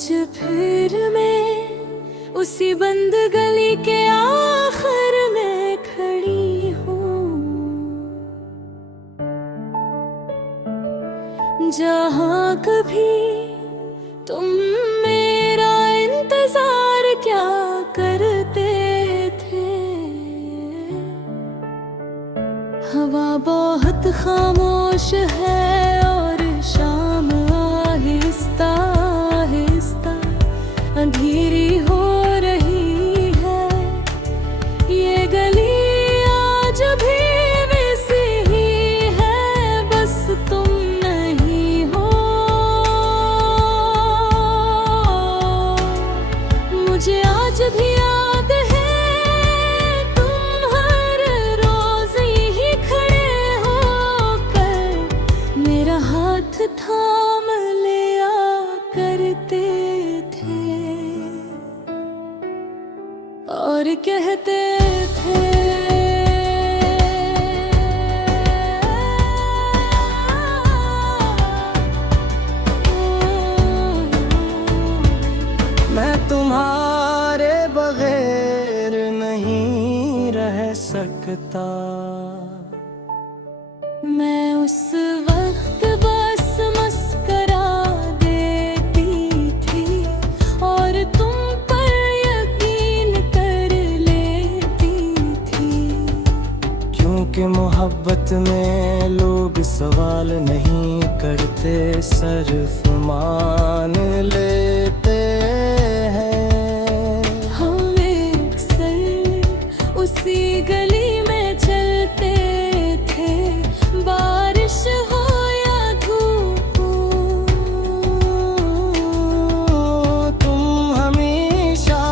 आज फिर मैं उसी बंद गली के आखिर में खड़ी हूँ, जहाँ कभी तुम मेरा इंतजार क्या करते थे। हवा बहुत खामोश है और शाम आहिस्ता आहिस्ता अंधेरी हो रही है। ये गली आज भी वैसी ही है, बस तुम नहीं हो। मुझे आज भी याद है तुम हर रोज ही खड़े होकर मेरा हाथ थाम लिया करते थे और कहते थे मैं तुम्हारे बगैर नहीं रह सकता। मैं उस वक्त बस मस्करा देती थी और तुम पर यकीन कर लेती थी, क्योंकि मोहब्बत में लोग सवाल नहीं करते, सिर्फ मान लेते हैं। हम अक्सर उसी गली में चलते थे, बारिश हो या धूप। तुम हमेशा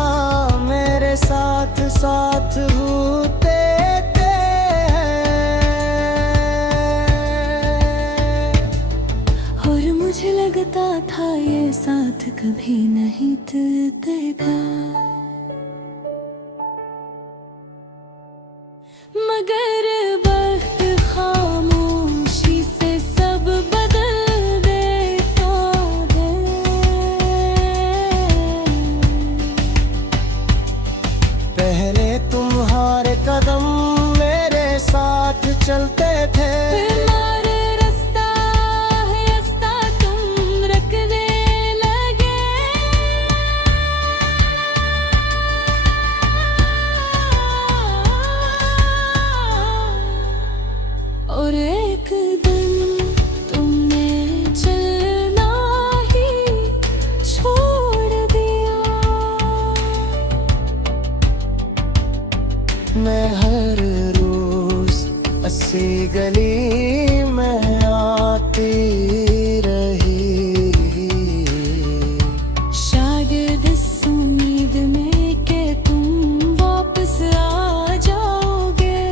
मेरे साथ साथ होते थे। और मुझे लगता था ये साथ कभी नहीं टूटेगा, मगर वक्त खामोशी से सब बदल देता है। पहले तुम्हारे कदम मेरे साथ चलते थे, हमारे रास्ता है रास्ता तुम रखने लगे। और एक दिन तुमने चलना ही छोड़ दिया। मैं हर रोज अस्सी गली में आती रही, शायद इस उम्मीद में कि तुम वापस आ जाओगे,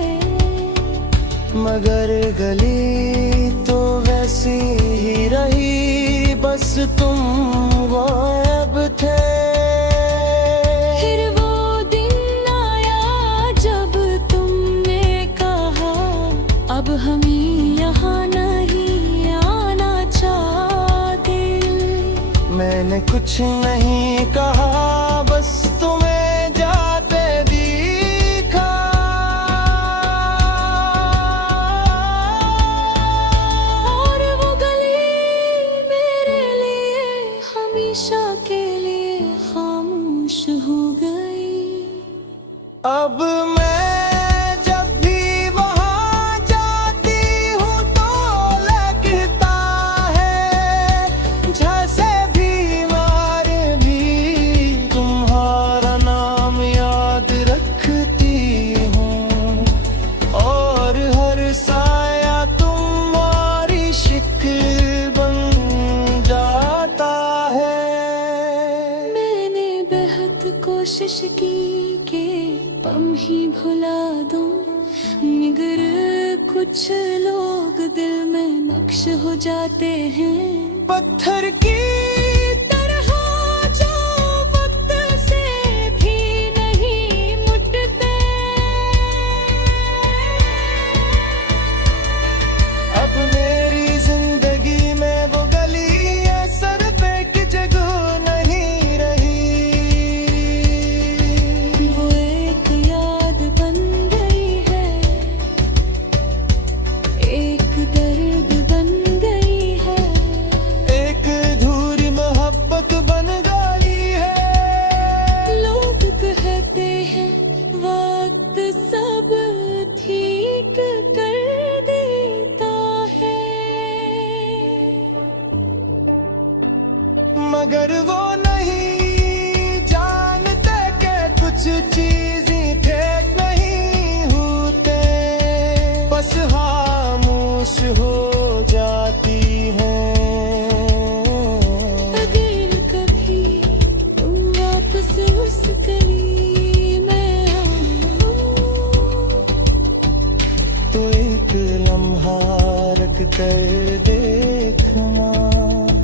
मगर गली तो वैसी ही रही, बस तुम गायब थे। फिर वो दिन आया जब तुमने कहा अब हम यहाँ नहीं आना चाहते। मैंने कुछ नहीं कहा, बस तुम्हें जाते देखा। और वो गली मेरे लिए हमेशा के लिए खामोश हो गई। अब मैं जब भी वहाँ जाती हूँ तो लगता है जैसे बीमार भी तुम्हारा नाम याद रखती हूँ, और हर साया तुम्हारी शिकल बन जाता है। मैंने बेहद कोशिश की कि पम ही भुला दूं, मगर कुछ लोग दिल में नक्श हो जाते हैं। पत्थर की तरह जो वक्त से भी नहीं मुटते। अब मेरी जिंदगी में वो गली है, सर पे की जगह नहीं चीजें थे नहीं होते, बस खामोश हो जाती हैं। अगर कभी तुम वापस उस गली में आओ, तो एक लम्हा रख कर देखना,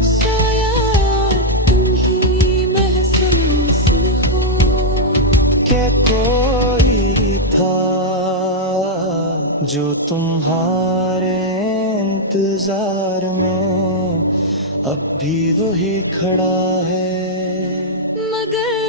शायद तुम ही महसूस हो कि कोई था जो तुम्हारे इंतजार में अब भी वही खड़ा है। मगर